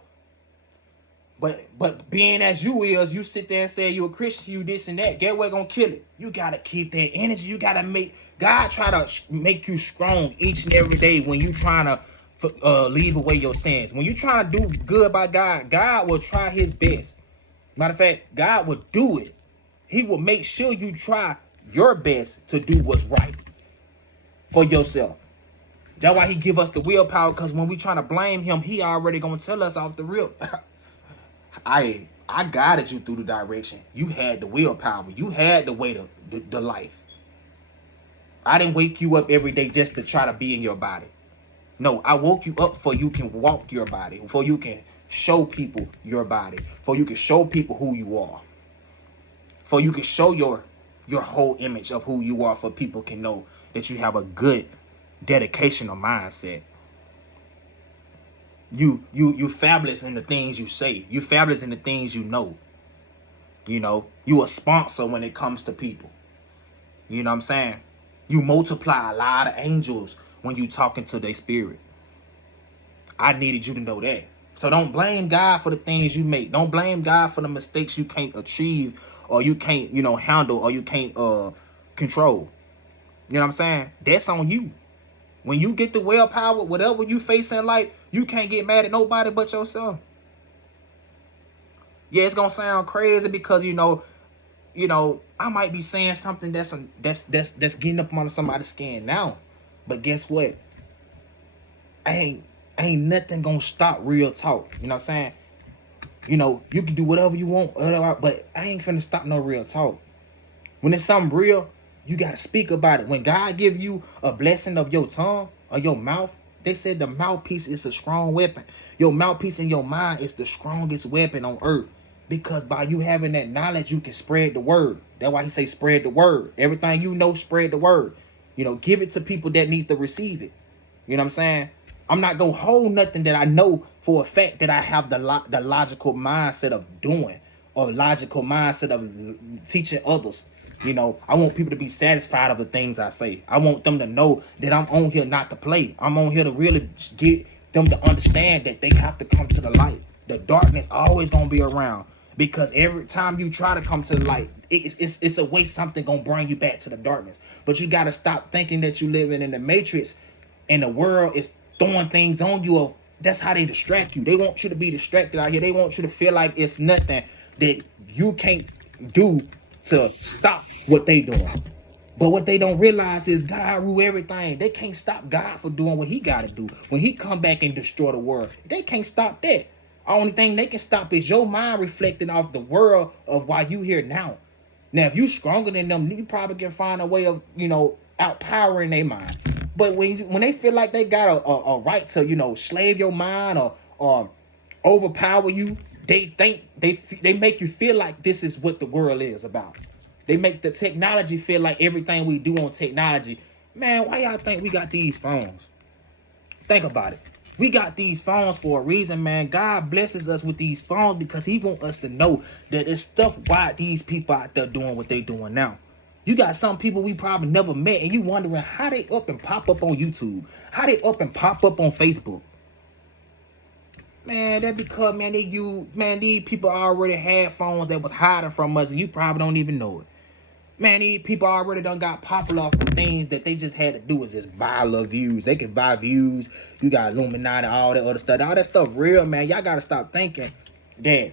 But being as you is, you sit there and say you a Christian, you this and that. Get what gonna kill it? You gotta keep that energy. You gotta make God try to make you strong each and every day when you trying to leave away your sins. When you trying to do good by God, God will try His best. Matter of fact, God will do it. He will make sure you try your best to do what's right for yourself. That's why He give us the willpower, because when we trying to blame Him, He already gonna tell us off the rip. I guided you through the direction. You had the willpower. You had the way to the life. I didn't wake you up every day just to try to be in your body. No, I woke you up for you can walk your body, for you can show people your body, for you can show people who you are, for you can show your whole image of who you are, for people can know that you have a good dedication or mindset. You fabulous in the things you say. You fabulous in the things you know. You know, you a sponsor when it comes to people. You know what I'm saying? You multiply a lot of angels when you talking to their spirit. I needed you to know that. So don't blame God for the things you make. Don't blame God for the mistakes you can't achieve, or you can't, handle, or you can't control. You know what I'm saying? That's on you. When you get the willpower, whatever you face in life, you can't get mad at nobody but yourself. Yeah, it's gonna sound crazy because I might be saying something that's getting up on somebody's skin now, but guess what? Ain't nothing gonna stop real talk. You know what I'm saying? You can do whatever you want, but I ain't finna stop no real talk. When it's something real, you got to speak about it. When God give you a blessing of your tongue or your mouth, they said the mouthpiece is a strong weapon. Your mouthpiece in your mind is the strongest weapon on earth. Because by you having that knowledge, you can spread the word. That's why He say spread the word. Everything you know, spread the word. Give it to people that needs to receive it. You know what I'm saying? I'm not going to hold nothing that I know for a fact that I have the logical mindset of doing, or logical mindset of teaching others. I want people to be satisfied of the things I say. I want them to know that I'm on here not to play. I'm on here to really get them to understand that they have to come to the light. The darkness always going to be around, because every time you try to come to the light, it's a way something going to bring you back to the darkness. But you got to stop thinking that you living in the matrix and the world is throwing things on you. That's how they distract you. They want you to be distracted out here. They want you to feel like it's nothing that you can't do to stop what they doing. But what they don't realize is God rule everything. They can't stop God for doing what He got to do. When He come back and destroy the world, they can't stop that. Only thing they can stop is your mind reflecting off the world of why you here now. Now, if you stronger than them, you probably can find a way of, outpowering their mind. But when they feel like they got a right to, slave your mind or overpower you, they think they make you feel like this is what the world is about. They make the technology feel like everything we do on technology. Man, why y'all think we got these phones? Think about it. We got these phones for a reason, man. God blesses us with these phones because He wants us to know that it's stuff why these people out there doing what they doing now. You got some people we probably never met, and you wondering how they up and pop up on YouTube, how they up and pop up on Facebook. Man, that because, these people already had phones that was hiding from us, and you probably don't even know it. Man, these people already done got popular off the things that they just had to do is just buy a little views. They can buy views. You got Illuminati, all that other stuff. All that stuff real, man. Y'all got to stop thinking that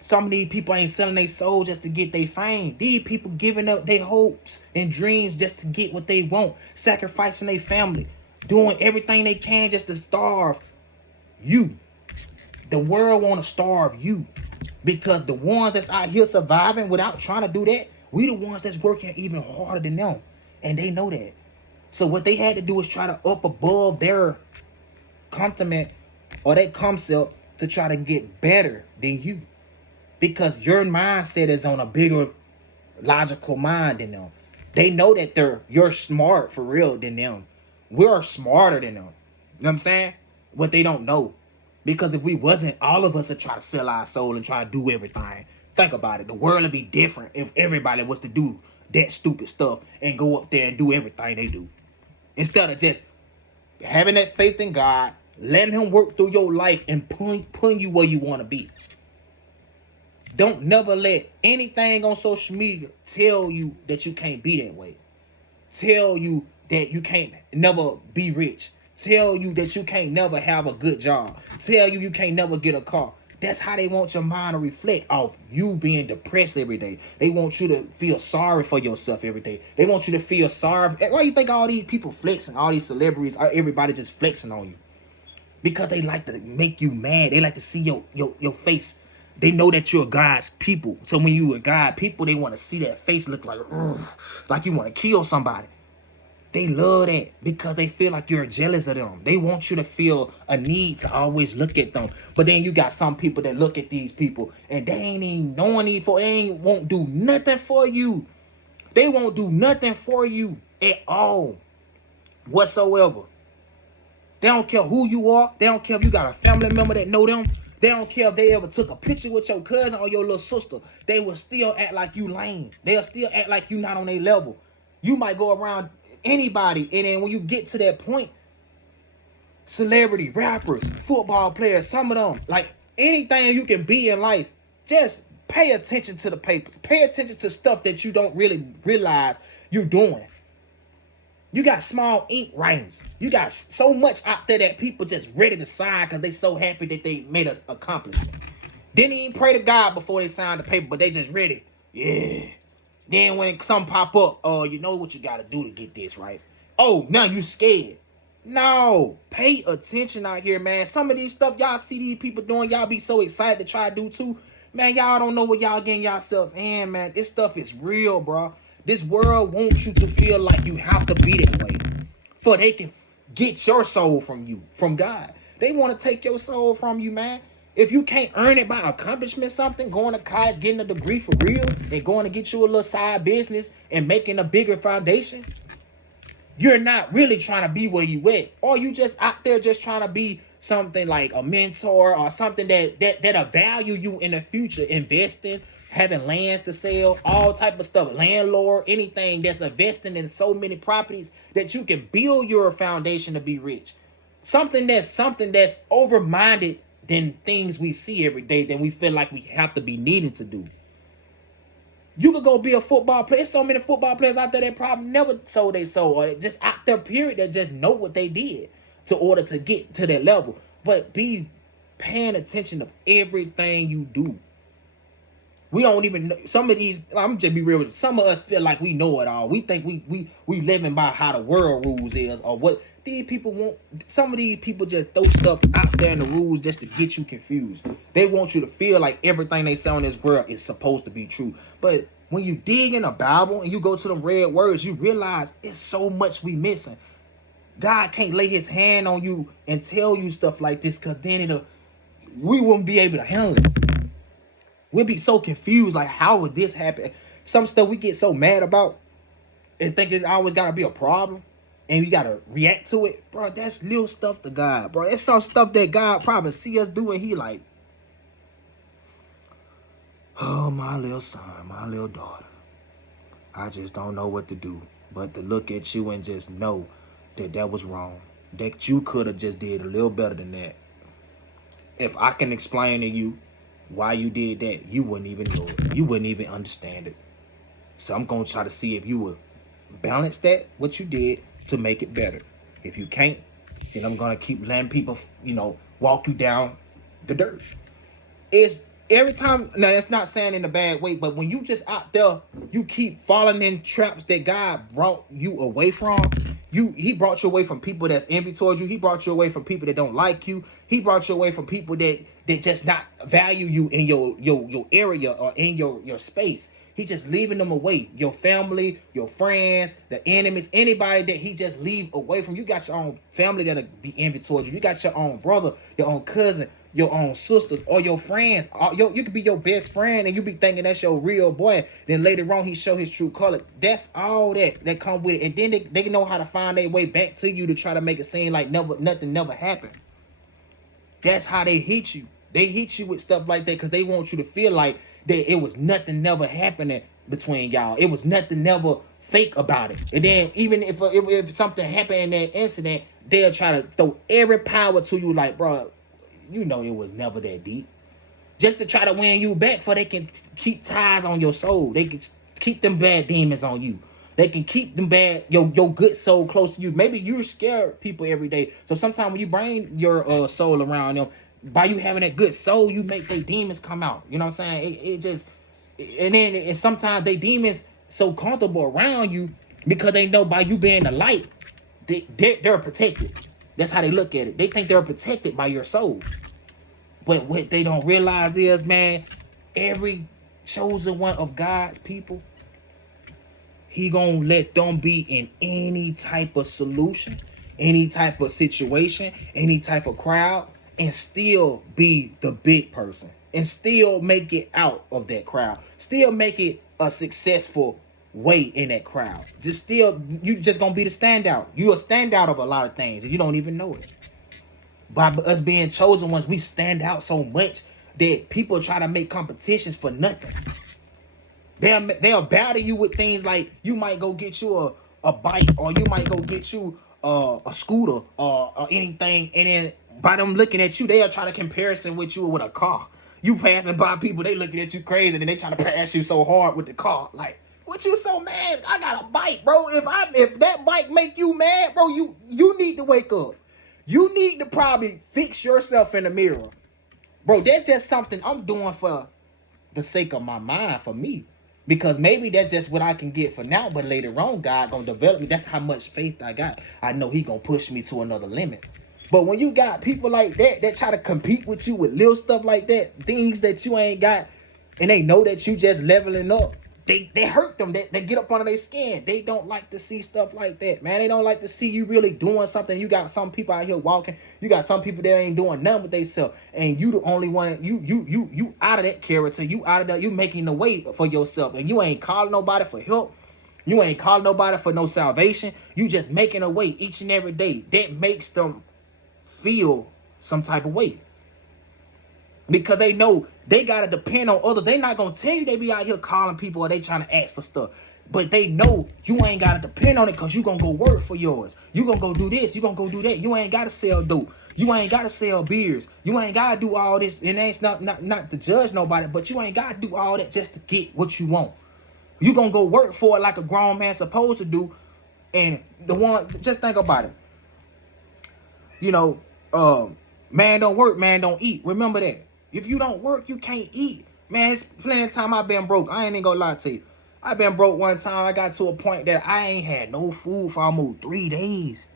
some of these people ain't selling their soul just to get their fame. These people giving up their hopes and dreams just to get what they want. Sacrificing their family. Doing everything they can just to starve you. The world want to starve you. Because the ones that's out here surviving without trying to do that, we the ones that's working even harder than them. And they know that. So what they had to do is try to up above their compliment or their concept to try to get better than you. Because your mindset is on a bigger logical mind than them. They know that you're smart for real than them. We're smarter than them. You know what I'm saying? What they don't know. Because if we wasn't, all of us would try to sell our soul and try to do everything. Think about it. The world would be different if everybody was to do that stupid stuff and go up there and do everything they do. Instead of just having that faith in God, letting him work through your life and putting you where you want to be. Don't never let anything on social media tell you that you can't be that way. Tell you that you can't never be rich. Tell you that you can't never have a good job. Tell you can't never get a car. That's how they want your mind to reflect off you being depressed every day. They want you to feel sorry for yourself every day. They want you to feel sorry. Why you think all these people flexing, all these celebrities, everybody just flexing on you? Because they like to make you mad. They like to see your face. They know that you're God's people. So when you are God people, they want to see that face look like you want to kill somebody. They love that because they feel like you're jealous of them. They want you to feel a need to always look at them. But then you got some people that look at these people and they ain't even knowing it for. They won't do nothing for you. They won't do nothing for you at all whatsoever. They don't care who you are. They don't care if you got a family member that know them. They don't care if they ever took a picture with your cousin or your little sister. They will still act like you lame. They'll still act like you not on their level. You might go around anybody, and then when you get to that point, celebrity, rappers, football players, some of them, like anything you can be in life, just pay attention to the papers. Pay attention to stuff that you don't really realize you're doing. You got small ink writings. You got so much out there that people just ready to sign because they so happy that they made an accomplishment. Didn't even pray to God before they signed the paper, but they just ready. Yeah. Then when something pop up, you know what you got to do to get this, right? Oh, now you scared. No. Pay attention out here, man. Some of these stuff y'all see these people doing, y'all be so excited to try to do too. Man, y'all don't know what y'all getting yourself in, man. This stuff is real, bro. This world wants you to feel like you have to be that way for they can get your soul from you, from God. They want to take your soul from you, man. If you can't earn it by accomplishment, something, going to college, getting a degree for real, and going to get you a little side business and making a bigger foundation, you're not really trying to be where you at. Or you just out there just trying to be something like a mentor or something that'll value you in the future, investing, having lands to sell, all type of stuff, landlord, anything that's investing in so many properties that you can build your foundation to be rich. Something that's over-minded than things we see every day that we feel like we have to be needing to do. You could go be a football player. There's so many football players out there that probably never sold their soul, or just out there, period, that just know what they did to order to get to that level. But be paying attention of everything you do. We don't even know some of these. I'm just be real with you. Some of us feel like we know it all. We think we living by how the world rules is, or what these people want. Some of these people just throw stuff out there in the rules just to get you confused. They want you to feel like everything they say on this world is supposed to be true. But when you dig in the Bible and you go to them red words, you realize it's so much we missing. God can't lay his hand on you and tell you stuff like this, because then we wouldn't be able to handle it. We'll be so confused, like, how would this happen? Some stuff we get so mad about and think it's always got to be a problem, and we got to react to it. Bro, that's little stuff to God, bro. It's some stuff that God probably see us do, and he like, oh, my little son, my little daughter, I just don't know what to do but to look at you and just know that was wrong, that you could have just did a little better than that. If I can explain to you why you did that, you wouldn't even know it. You wouldn't even understand it. So I'm going to try to see if you will balance that, what you did, to make it better. If you can't, then I'm going to keep letting people, walk you down the dirt. It's every time, now it's not saying in a bad way, but when you just out there, you keep falling in traps that God brought you away from. He brought you away from people that's envy towards you. He brought you away from people that don't like you. He brought you away from people that just not value you in your area or in your space. He just leaving them away. Your family, your friends, the enemies, anybody that he just leave away from. You got your own family that'll be envy towards you. You got your own brother, your own cousin, your own sisters, or your friends. You could be your best friend and you be thinking that's your real boy. Then later on, he show his true color. That's all that come with it. And then they know how to find their way back to you to try to make it seem like nothing never happened. That's how they hit you. They hit you with stuff like that because they want you to feel like that it was nothing never happening between y'all. It was nothing never fake about it. And then even if something happened in that incident, they'll try to throw every power to you like, bro, you know it was never that deep. Just to try to win you back for they can keep ties on your soul. They can keep them bad demons on you. They can keep them bad, your good soul close to you. Maybe you're scared people every day. So sometimes when you bring your soul around them, by you having that good soul, you make their demons come out. You know what I'm saying? It just, and sometimes they demons so comfortable around you because they know by you being the light, they're protected. That's how they look at it. They think they're protected by your soul. But what they don't realize is, man, every chosen one of God's people, he gonna let them be in any type of solution, any type of situation, any type of crowd, and still be the big person, and still make it out of that crowd, still make it a successful way in that crowd. You just gonna be the standout. You a standout of a lot of things, and you don't even know it. By us being chosen ones, we stand out so much that people try to make competitions for nothing. They'll battle you with things like you might go get you a bike, or you might go get you a scooter or anything, and then by them looking at you, they'll try to comparison with you with a car. You passing by people, they looking at you crazy, and they try to pass you so hard with the car. Like, what you so mad? I got a bike, bro. If that bike make you mad, bro, you need to wake up. You need to probably fix yourself in the mirror. Bro, that's just something I'm doing for the sake of my mind, for me. Because maybe that's just what I can get for now, but later on, God gonna develop me. That's how much faith I got. I know he gonna push me to another limit. But when you got people like that try to compete with you with little stuff like that, things that you ain't got, and they know that you just leveling up, they hurt them. They get up under their skin. They don't like to see stuff like that, man. They don't like to see you really doing something. You got some people out here walking. You got some people that ain't doing nothing with themselves, and you the only one. You out of that character. You out of that. You making the way for yourself, and you ain't calling nobody for help. You ain't calling nobody for no salvation. You just making a way each and every day. That makes them feel some type of way. Because they know they got to depend on others. They not going to tell you they be out here calling people or they trying to ask for stuff. But they know you ain't got to depend on it because you going to go work for yours. You going to go do this. You going to go do that. You ain't got to sell dope. You ain't got to sell beers. You ain't got to do all this. And that's not to judge nobody, but you ain't got to do all that just to get what you want. You going to go work for it like a grown man supposed to do. And just think about it. You know, man don't work, man don't eat. Remember that. If you don't work, you can't eat. Man, it's plenty of time I've been broke. I ain't even gonna lie to you. I've been broke one time. I got to a point that I ain't had no food for almost 3 days.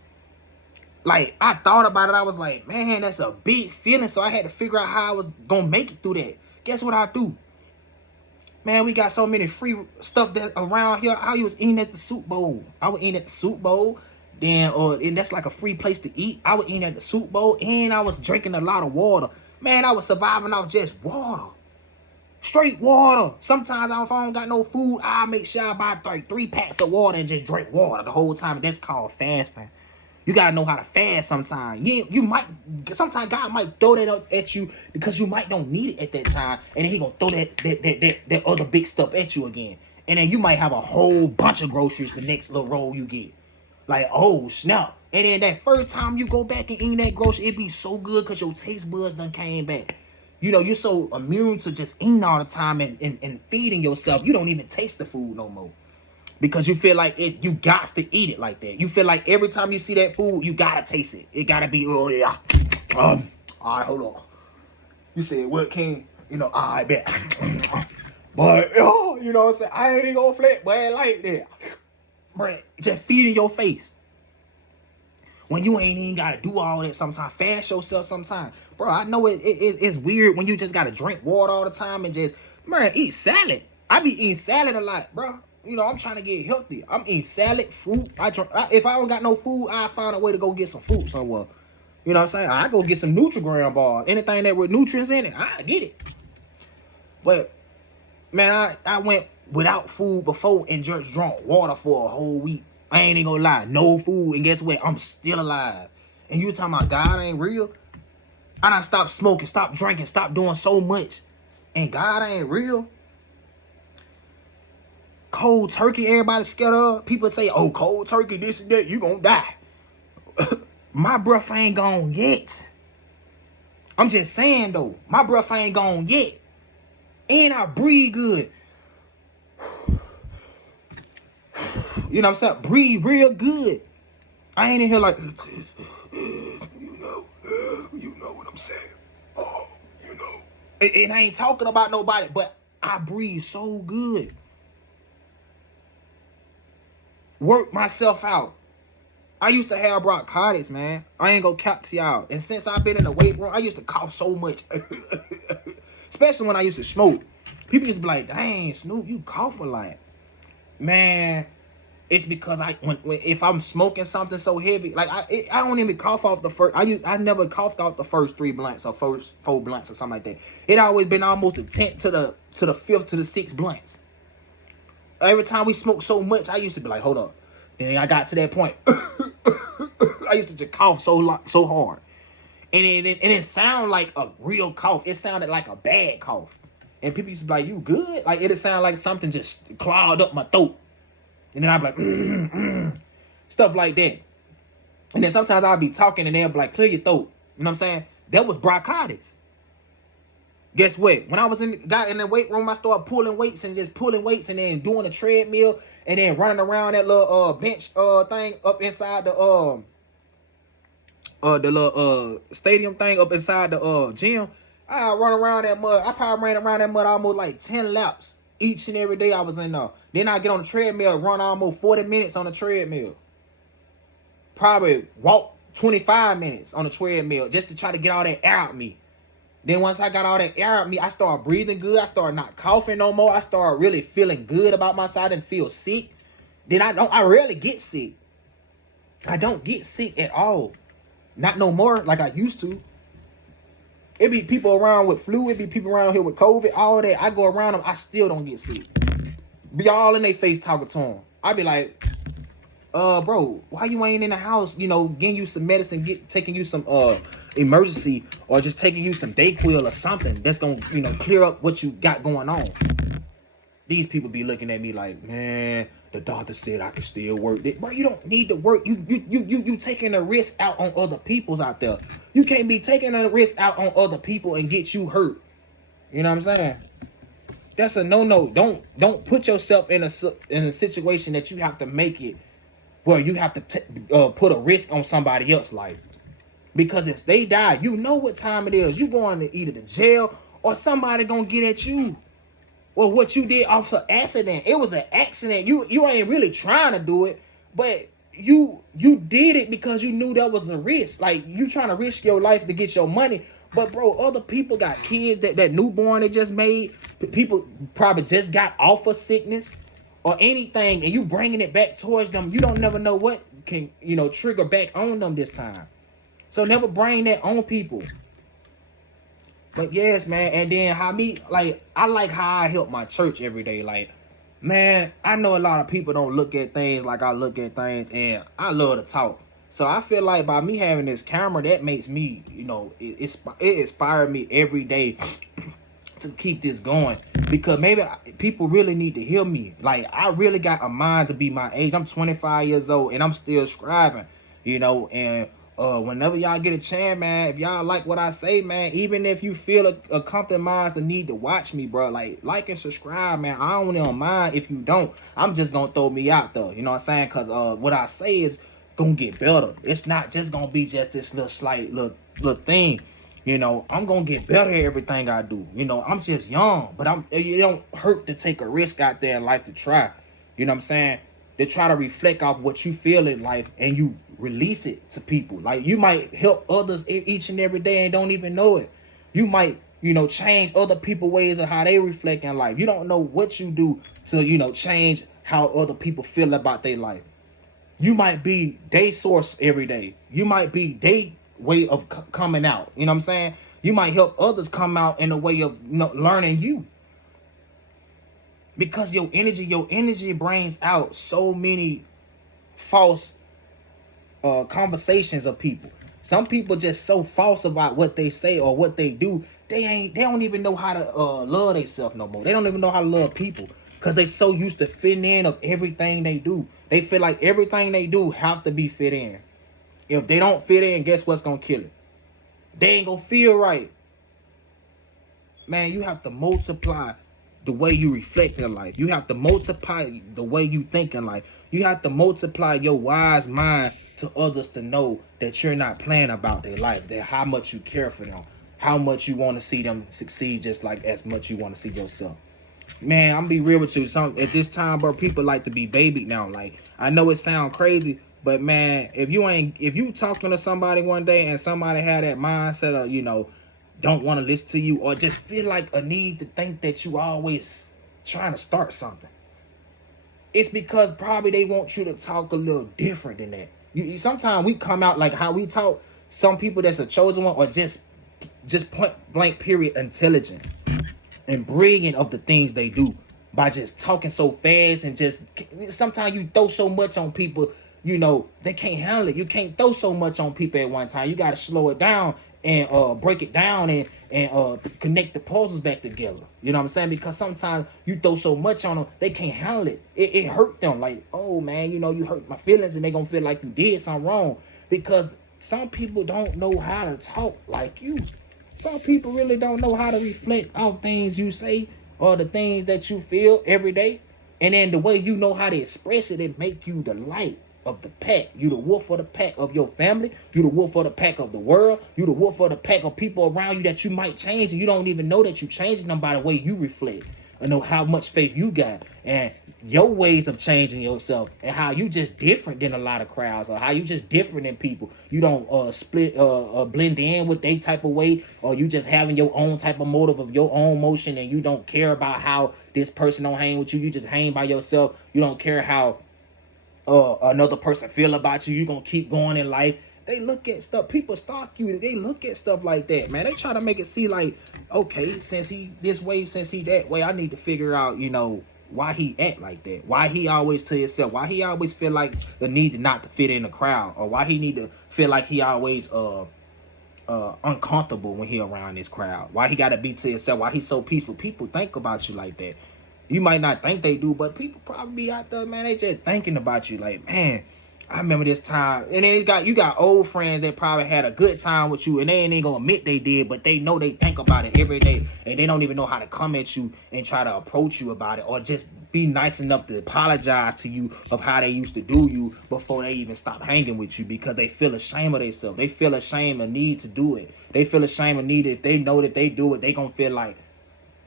Like, I thought about it. I was like, man, that's a big feeling. So I had to figure out how I was gonna make it through that. Guess what I do? Man, we got so many free stuff that around here. I was eating at the soup bowl. I was eating at the soup bowl. Then, and that's like a free place to eat. I was eating at the soup bowl, and I was drinking a lot of water. Man, I was surviving off just water. Straight water. Sometimes if I don't got no food, I make sure I buy like 3 packs of water and just drink water the whole time. And that's called fasting. You gotta know how to fast sometimes. Sometimes God might throw that up at you because you might don't need it at that time. And then he gonna throw that other big stuff at you again. And then you might have a whole bunch of groceries the next little roll you get. Like, oh, snap. And then that first time you go back and eat that grocery, it be so good because your taste buds done came back. You know, you're so immune to just eating all the time and feeding yourself. You don't even taste the food no more. Because you feel like you got to eat it like that. You feel like every time you see that food, you got to taste it. It got to be, oh, yeah. All right, hold on. You said, what, King? You know, I bet. But, oh, you know what I'm saying? I ain't even going to flip, but I ain't like that. Bro, just feeding your face. When you ain't even gotta do all that sometimes. Fast yourself sometimes. Bro, I know it's weird when you just gotta drink water all the time and just, man, eat salad. I be eating salad a lot, bro. You know, I'm trying to get healthy. I'm eating salad, fruit. If I don't got no food, I find a way to go get some fruit somewhere. You know what I'm saying? I go get some Nutrigram bars. Anything that with nutrients in it, I get it. But, man, I went without food before and just drank water for a whole week. I ain't even gonna lie. No food. And guess what? I'm still alive. And you talking about God ain't real? I done stopped smoking, stop drinking, stop doing so much. And God ain't real. Cold turkey, everybody scared of. People say, oh, cold turkey, this and that, you gonna die. My breath ain't gone yet. I'm just saying, though, my breath ain't gone yet. And I breathe good. You know what I'm saying? Breathe real good. I ain't in here like, you know what I'm saying. Oh, you know. And I ain't talking about nobody, but I breathe so good. Work myself out. I used to have bronchitis, man. I ain't gonna cap to y'all. And since I've been in the weight room, I used to cough so much. Especially when I used to smoke. People used to be like, dang, Snoop, you cough a lot. Man, it's because if I'm smoking something so heavy, like I don't even cough off the first. I never coughed off the first 3 blunts or first 4 blunts or something like that. It always been almost the 10th to the 5th to the 6th blunts. Every time we smoked so much, I used to be like, hold up. Then I got to that point. I used to just cough so hard, and it sounded like a real cough. It sounded like a bad cough, and people used to be like, "You good?" Like it sounded like something just clogged up my throat, and then I'd be like, stuff like that. And then sometimes I'd be talking, and they'd be like, "Clear your throat." You know what I'm saying? That was bronchitis. Guess what? When I got in the weight room, I started pulling weights and then doing a treadmill and then running around that little bench thing up inside the little stadium thing up inside the gym. I run around that mud. I probably ran around that mud almost like 10 laps each and every day I was in there. Then I get on the treadmill, run almost 40 minutes on the treadmill. Probably walk 25 minutes on the treadmill just to try to get all that air out me. Then once I got all that air out me, I started breathing good. I started not coughing no more. I started really feeling good about myself. I didn't feel sick. Then I rarely get sick. I don't get sick at all. Not no more like I used to. It be people around with flu. It be people around here with COVID, all that. I go around them, I still don't get sick. Be all in their face talking to them. I be like, bro, why you ain't in the house, getting you some medicine, taking you some emergency, or just taking you some Dayquil or something that's gonna, clear up what you got going on. These people be looking at me like, man, the doctor said I can still work. Bro, you don't need to work. You taking a risk out on other people's out there. You can't be taking a risk out on other people and get you hurt. You know what I'm saying? That's a no-no. Don't put yourself in a situation that you have to make it where you have to put a risk on somebody else's life. Because if they die, you know what time it is. You going to either the jail or somebody gonna get at you. Or what you did off an accident. It was an accident. You ain't really trying to do it, but you did it because you knew that was a risk. Like, you trying to risk your life to get your money. But bro, other people got kids that newborn they just made. People probably just got off of sickness or anything, and you bringing it back towards them. You don't never know what can trigger back on them this time. So never bring that on people. But yes, man, and then I like how I help my church every day. Like, man, I know a lot of people don't look at things like I look at things, and I love to talk. So I feel like by me having this camera, that makes me, it inspired me every day to keep this going, because maybe people really need to hear me. Like, I really got a mind to be my age. I'm 25 years old, and I'm still scribing, and whenever y'all get a chance, man, if y'all like what I say, man, even if you feel a compromise the need to watch me, bro, like and subscribe, man. I don't mind if you don't. I'm just gonna throw me out there, you know what I'm saying? Because what I say is gonna get better. It's not just gonna be just this little slight little thing. I'm gonna get better at everything I do. I'm just young, but it don't hurt to take a risk out there in life to try. You know what I'm saying? To try to reflect off what you feel in life and you release it to people. Like, you might help others each and every day and don't even know it. You might, change other people's ways of how they reflect in life. You don't know what you do to, change how other people feel about their life. You might be their source every day. You might be their way of coming out. You know what I'm saying? You might help others come out in a way of learning you. Because your energy brings out so many false conversations of people. Some people just so false about what they say or what they do. They don't even know how to love themselves no more. They don't even know how to love people because they so used to fitting in of everything they do. They feel like everything they do have to be fit in. If they don't fit in, guess what's gonna kill it? They ain't gonna feel right. Man, you have to multiply the way you reflect in life. You have to multiply the way you think in life. You have to multiply your wise mind to others to know that you're not playing about their life, that how much you care for them, how much you want to see them succeed just like as much you want to see yourself. Man, I'm be real with you. Some at this time, bro, people like to be babied now. Like, I know it sounds crazy, but man, if you talking to somebody one day and somebody had that mindset of, don't want to listen to you or just feel like a need to think that you always trying to start something, it's because probably they want you to talk a little different than that. Sometimes we come out like how we talk. Some people that's a chosen one or just point blank period intelligent and brilliant of the things they do by just talking so fast and just sometimes you throw so much on people, they can't handle it. You can't throw so much on people at one time. You got to slow it down and break it down and connect the puzzles back together. You know what I'm saying? Because sometimes you throw so much on them, they can't handle it. It hurt them. Like, oh man, you hurt my feelings, and they gonna feel like you did something wrong. Because some people don't know how to talk like you. Some people really don't know how to reflect off things you say or the things that you feel every day. And then the way you know how to express it, it make you the light of the pack. You the wolf of the pack of your family. You the wolf of the pack of the world. You the wolf of the pack of people around you that you might change, and you don't even know that you changing them by the way you reflect. I know how much faith you got and your ways of changing yourself and how you just different than a lot of crowds or how you just different than people. You don't blend in with their type of way, or you just having your own type of motive of your own motion, and you don't care about how this person don't hang with you. You just hang by yourself. You don't care how another person feel about you. You gonna keep going in life. They look at stuff, people stalk you, they look at stuff like that, man. They try to make it seem like, okay, since he this way, since he that way, I need to figure out, why he act like that, why he always to himself, why he always feel like the need to not to fit in the crowd, or why he need to feel like he always uncomfortable when he around this crowd, why he gotta be to himself, why he's so peaceful. People think about you like that. You might not think they do, but people probably be out there, man, they just thinking about you like, man, I remember this time. And then you got old friends that probably had a good time with you, and they ain't even gonna admit they did, but they know they think about it every day, and they don't even know how to come at you and try to approach you about it, or just be nice enough to apologize to you of how they used to do you before they even stop hanging with you, because they feel ashamed of themselves. They feel ashamed of need to do it. They feel ashamed of need. If they know that they do it, they gonna feel like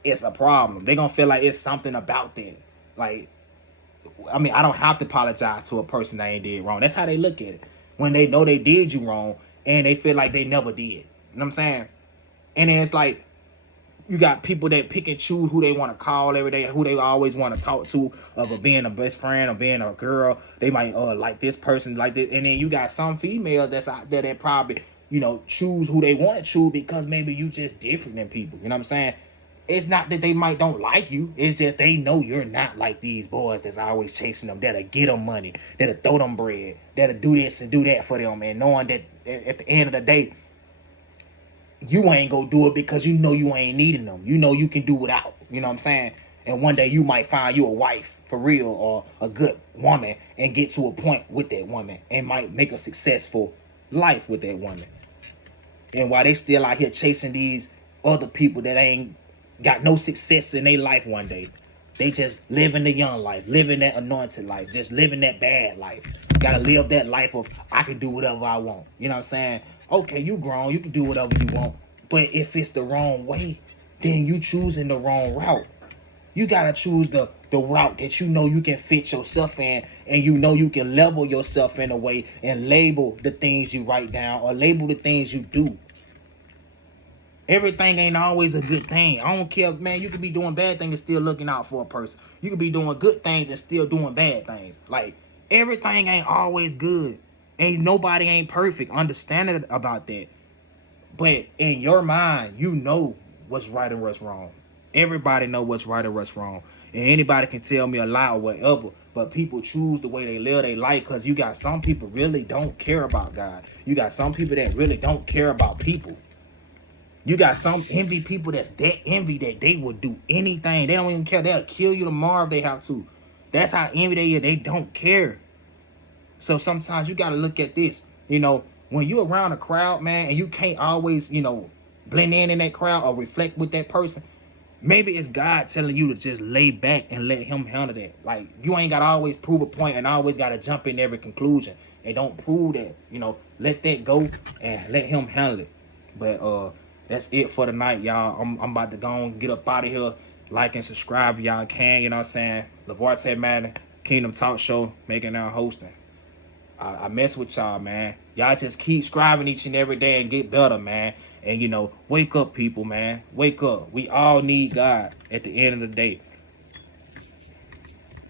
it's a problem. They gonna feel like it's something about them. Like, I mean, I don't have to apologize to a person that ain't did wrong. That's how they look at it. When they know they did you wrong and they feel like they never did. You know what I'm saying? And then it's like, you got people that pick and choose who they want to call every day, who they always want to talk to, of being a best friend or being a girl. They might like this person, like this. And then you got some females that's out there that probably, choose who they want to choose because maybe you just different than people. You know what I'm saying? It's not that they might don't like you. It's just they know you're not like these boys that's always chasing them, that'll get them money, that'll throw them bread, that'll do this and do that for them, and knowing that at the end of the day, you ain't gonna do it because you know you ain't needing them. You know you can do without. You know what I'm saying? And one day you might find you a wife for real, or a good woman, and get to a point with that woman and might make a successful life with that woman. And while they still out here chasing these other people that ain't got no success in their life one day, they just living the young life, living that anointed life, just living that bad life. Gotta live that life of, I can do whatever I want. You know what I'm saying? Okay, you grown, you can do whatever you want. But if it's the wrong way, then you choosing the wrong route. You gotta choose the route that you know you can fit yourself in, and you know you can level yourself in a way and label the things you write down or label the things you do. Everything ain't always a good thing. I don't care, man. You could be doing bad things and still looking out for a person. You could be doing good things and still doing bad things. Like, everything ain't always good. Nobody ain't perfect. Understand about that. But in your mind, you know what's right and what's wrong. Everybody know what's right and what's wrong. And anybody can tell me a lie or whatever, but people choose the way they live their life because you got some people really don't care about God. You got some people that really don't care about people. You got some envy people that's that envy that they will do anything. They don't even care. They'll kill you tomorrow if they have to. That's how envy they is. They don't care. So sometimes you got to look at this. You know, when you're around a crowd, man, and you can't always, you know, blend in that crowd or reflect with that person, maybe it's God telling you to just lay back and let him handle that. Like, you ain't got to always prove a point and always got to jump in every conclusion. And don't prove that. You know, let that go and let him handle it. But that's it for tonight, y'all. I'm about to go and get up out of here. Like and subscribe if y'all can. You know what I'm saying? LaVarte Madden, Kingdom Talk Show, making our hosting. I mess with y'all, man. Y'all just keep striving each and every day and get better, man. And, you know, wake up, people, man. Wake up. We all need God at the end of the day.